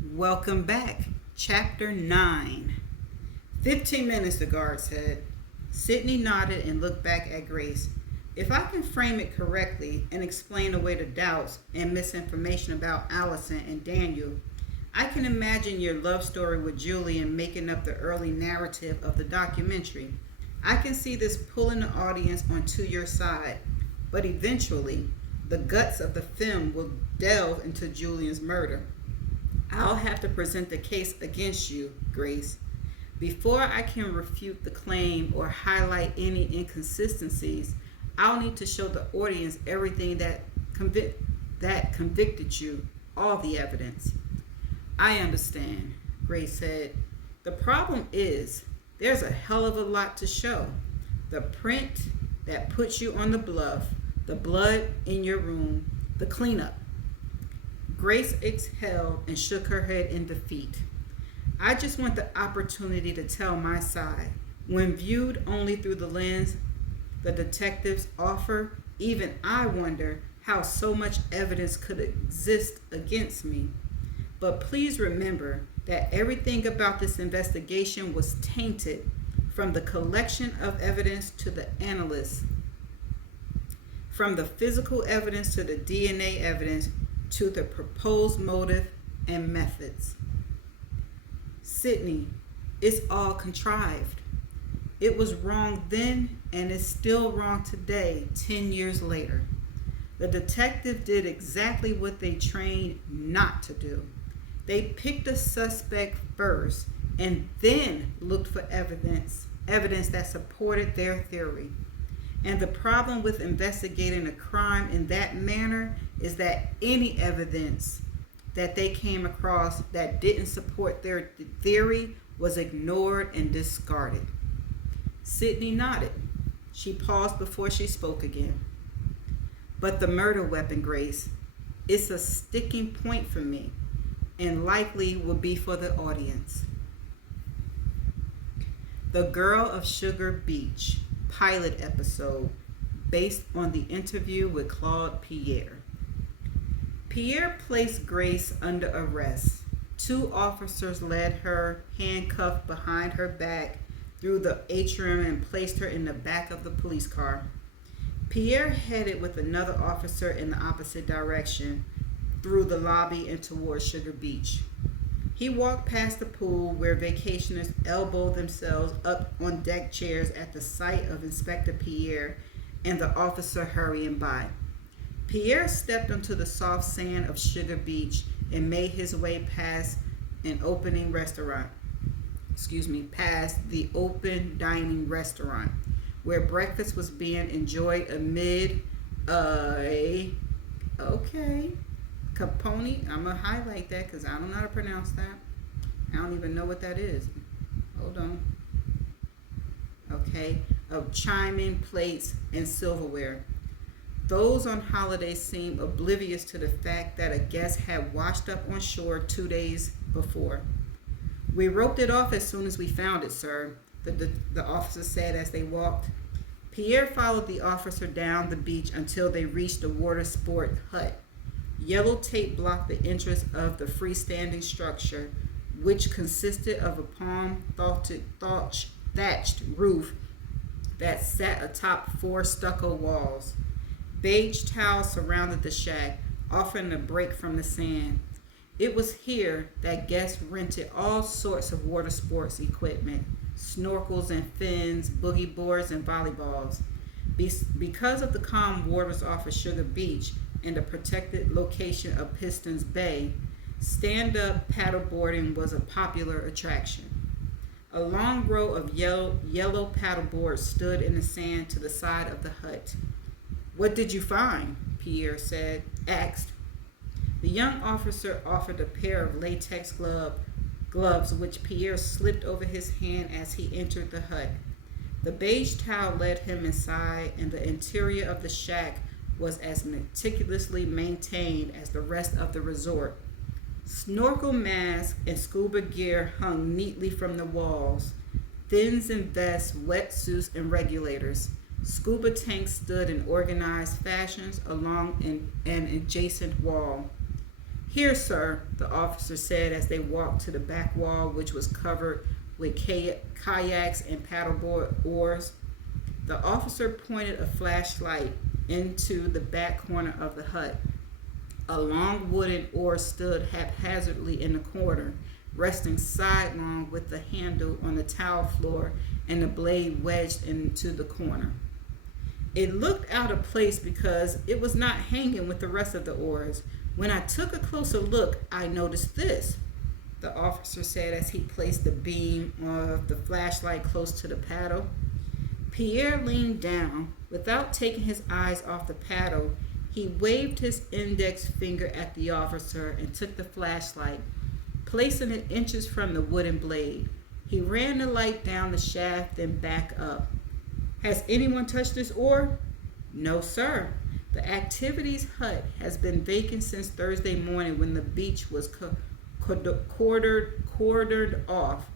Welcome back. Chapter 9. 15 minutes, the guard said. Sydney nodded and looked back at Grace. If I can frame it correctly and explain away the doubts and misinformation about Allison and Daniel, I can imagine your love story with Julian making up the early narrative of the documentary. I can see this pulling the audience onto your side, but eventually, the guts of the film will delve into Julian's murder. I'll have to present the case against you, Grace. Before I can refute the claim or highlight any inconsistencies, I'll need to show the audience everything that convicted you, all the evidence. I understand, Grace said. The problem is, there's a hell of a lot to show. The print that puts you on the bluff, the blood in your room, the cleanup. Grace exhaled and shook her head in defeat. I just want the opportunity to tell my side. When viewed only through the lens the detectives offer, even I wonder how so much evidence could exist against me. But please remember that everything about this investigation was tainted, from the collection of evidence to the analysts, from the physical evidence to the DNA evidence to the proposed motive and methods. Sydney, it's all contrived. It was wrong then and is still wrong today, 10 years later. The detective did exactly what they trained not to do. They picked a suspect first and then looked for evidence that supported their theory. And the problem with investigating a crime in that manner is that any evidence that they came across that didn't support their theory was ignored and discarded. Sydney nodded. She paused before she spoke again. But the murder weapon, Grace, it's a sticking point for me and likely will be for the audience. The Girl of Sugar Beach pilot episode based on the interview with Claude Pierre. Pierre placed Grace under arrest. Two officers led her, handcuffed behind her back, through the atrium and placed her in the back of the police car. Pierre headed with another officer in the opposite direction, through the lobby and towards Sugar Beach. He walked past the pool where vacationers elbowed themselves up on deck chairs at the sight of Inspector Pierre and the officer hurrying by. Pierre stepped onto the soft sand of Sugar Beach and made his way past an opening restaurant. Past the open dining restaurant where breakfast was being enjoyed amid a Capone. I'm gonna highlight that because I don't know how to pronounce that. I don't even know what that is. Hold on. Okay, of chiming plates and silverware. Those on holiday seemed oblivious to the fact that a guest had washed up on shore 2 days before. We roped it off as soon as we found it, sir, the officer said as they walked. Pierre followed the officer down the beach until they reached the water sport hut. Yellow tape blocked the entrance of the freestanding structure, which consisted of a palm thatched roof that sat atop 4 stucco walls. Beige towels surrounded the shack, offering a break from the sand. It was here that guests rented all sorts of water sports equipment, snorkels and fins, boogie boards and volleyballs. Because of the calm waters off of Sugar Beach and the protected location of Pistons Bay, stand-up paddleboarding was a popular attraction. A long row of yellow paddleboards stood in the sand to the side of the hut. What did you find? Pierre asked. The young officer offered a pair of latex gloves which Pierre slipped over his hand as he entered the hut. The beige towel led him inside, and the interior of the shack was as meticulously maintained as the rest of the resort. Snorkel masks and scuba gear hung neatly from the walls. Fins and vests, wetsuits, and regulators. Scuba tanks stood in organized fashions along an adjacent wall. "Here, sir," the officer said as they walked to the back wall, which was covered with kayaks and paddleboard oars. The officer pointed a flashlight into the back corner of the hut. A long wooden oar stood haphazardly in the corner, resting sidelong with the handle on the tile floor and the blade wedged into the corner. It looked out of place because it was not hanging with the rest of the oars. When I took a closer look, I noticed this, the officer said as he placed the beam of the flashlight close to the paddle. Pierre leaned down. Without taking his eyes off the paddle, he waved his index finger at the officer and took the flashlight, placing it inches from the wooden blade. He ran the light down the shaft, then back up. "Has anyone touched this oar?" "No, sir. The activities hut has been vacant since Thursday morning when the beach was cordoned off.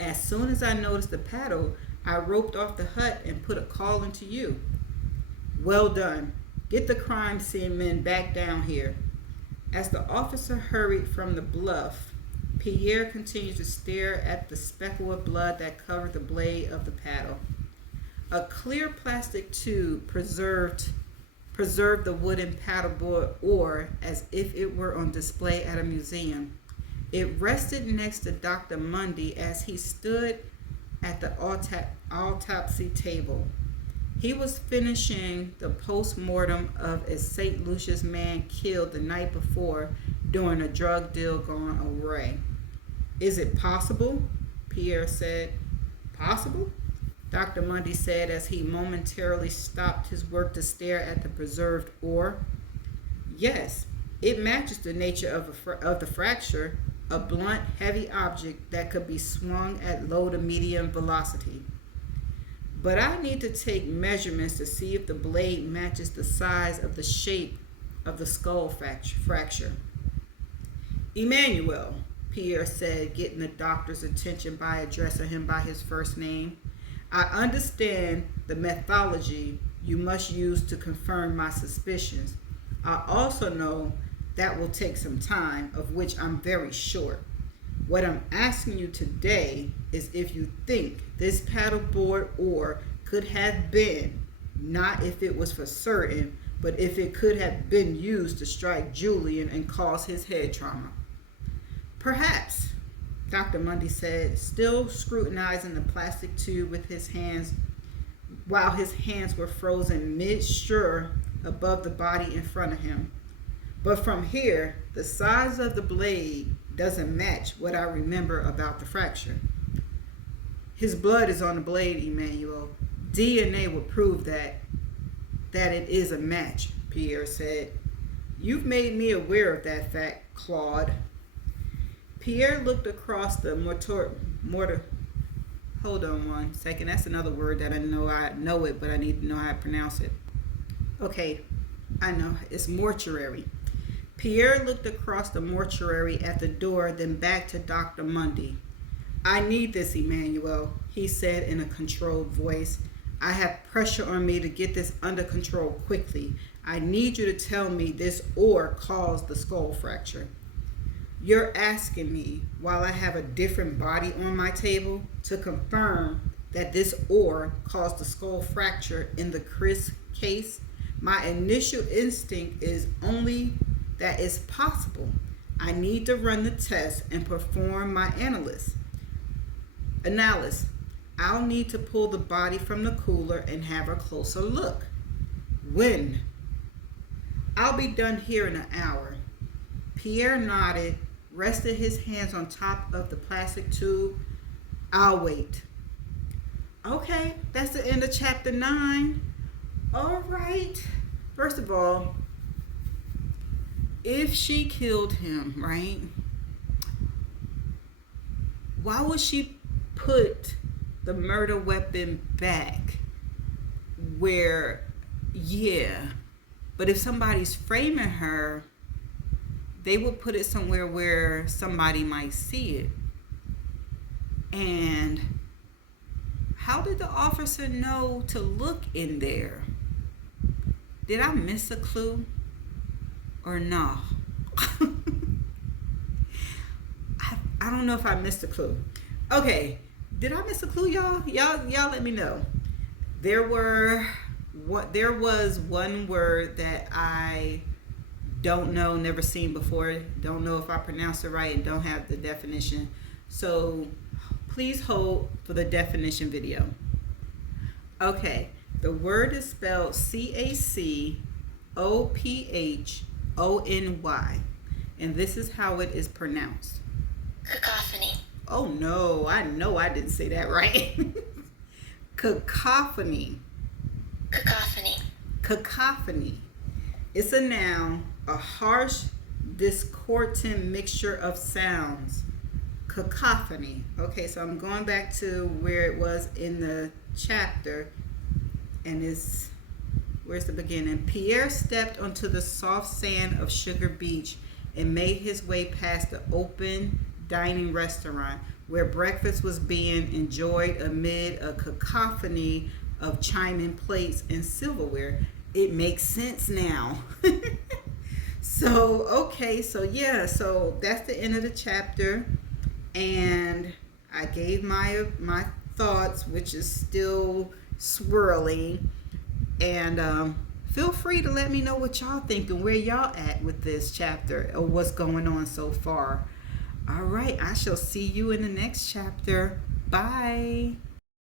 As soon as I noticed the paddle, I roped off the hut and put a call into you." "Well done. Get the crime scene men back down here." As the officer hurried from the bluff, Pierre continued to stare at the speckle of blood that covered the blade of the paddle. A clear plastic tube preserved the wooden paddleboard oar as if it were on display at a museum. It rested next to Dr. Mundy as he stood at the autopsy table. He was finishing the post-mortem of a St. Lucia's man killed the night before during a drug deal gone awry. "Is it possible?" Pierre said. "Possible?" Dr. Mundy said as he momentarily stopped his work to stare at the preserved oar. "Yes, it matches the nature of the fracture, a blunt, heavy object that could be swung at low to medium velocity. But I need to take measurements to see if the blade matches the size of the shape of the skull fracture." "Emmanuel," Pierre said, getting the doctor's attention by addressing him by his first name, "I understand the methodology you must use to confirm my suspicions. I also know that will take some time, of which I'm very short. What I'm asking you today is if you think this paddleboard oar could have been, not if it was for certain, but if it could have been used to strike Julian and cause his head trauma." "Perhaps," Dr. Mundy said, still scrutinizing the plastic tube with his hands, while his hands were frozen mid-stir above the body in front of him. "But from here, the size of the blade doesn't match what I remember about the fracture." "His blood is on the blade, Emmanuel. DNA will prove that it is a match," Pierre said. "You've made me aware of that fact, Claude." Pierre looked across the hold on one second. That's another word that I know it, but I need to know how to pronounce it. Okay, I know. It's mortuary. Pierre looked across the mortuary at the door, then back to Dr. Mundy. "I need this, Emmanuel," he said in a controlled voice. "I have pressure on me to get this under control quickly. I need you to tell me this oar caused the skull fracture." "You're asking me, while I have a different body on my table, to confirm that this oar caused the skull fracture in the Chris case? My initial instinct is only that it's possible. I need to run the test and perform my analysis. I'll need to pull the body from the cooler and have a closer look." "When?" "I'll be done here in an hour." Pierre nodded, rested his hands on top of the plastic tube. "I'll wait." Okay, that's the end of chapter 9. All right. First of all, if she killed him, right, why would she put the murder weapon back where, yeah, but if somebody's framing her, they would put it somewhere where somebody might see it. And how did the officer know to look in there? Did I miss a clue or no? I don't know if I missed a clue. Okay, did I miss a clue, y'all? Y'all let me know. There was one word that I don't know, never seen before, don't know if I pronounced it right, and don't have the definition. So please hold for the definition video. Okay, the word is spelled Cacophony, and this is how it is pronounced. Cacophony. Oh no, I know I didn't say that right. Cacophony. Cacophony. Cacophony. It's a noun, a harsh, discordant mixture of sounds. Cacophony. Okay, so I'm going back to where it was in the chapter, and where's the beginning? Pierre stepped onto the soft sand of Sugar Beach and made his way past the open dining restaurant where breakfast was being enjoyed amid a cacophony of chiming plates and silverware. It makes sense now. So that's the end of the chapter, and I gave my thoughts, which is still swirling, and feel free to let me know what y'all think and where y'all at with this chapter or what's going on so far. All right, I shall see you in the next chapter. Bye.